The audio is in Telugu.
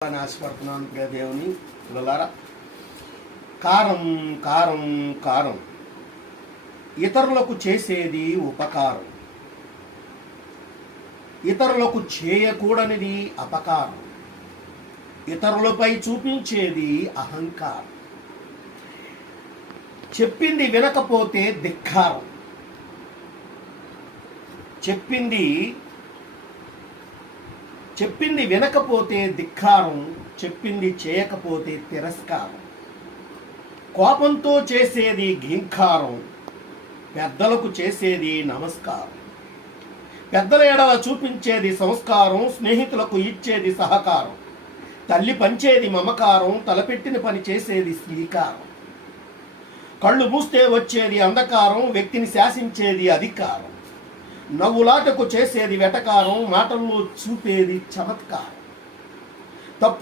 అని ఆశపడుతున్నాను దేవుని పిల్లలారా. కారం కారం కారం ఇతరులకు చేసేది ఉపకారం, ఇతరులకు చేయకూడనిది అపకారం, ఇతరులపై చూపించేది అహంకారం, చెప్పింది వినకపోతే ధిక్కారం, చెప్పింది వినకపోతే ధిక్కారం, చెప్పింది చేయకపోతే తిరస్కారం, కోపంతో చేసేది ఘీంకారం, పెద్దలకు చేసేది నమస్కారం, పెద్దల ఎడల చూపించేది సంస్కారం, స్నేహితులకు ఇచ్చేది సహకారం, తల్లి పంచేది మమకారం, తలపెట్టిన పని చేసేది స్వీకారం, కళ్ళు మూస్తే వచ్చేది అంధకారం, వ్యక్తిని శాసించేది అధికారం, నవ్వులాటకు చేసేది వెటకారం, మాటల్లో చూపేది చమత్కారం.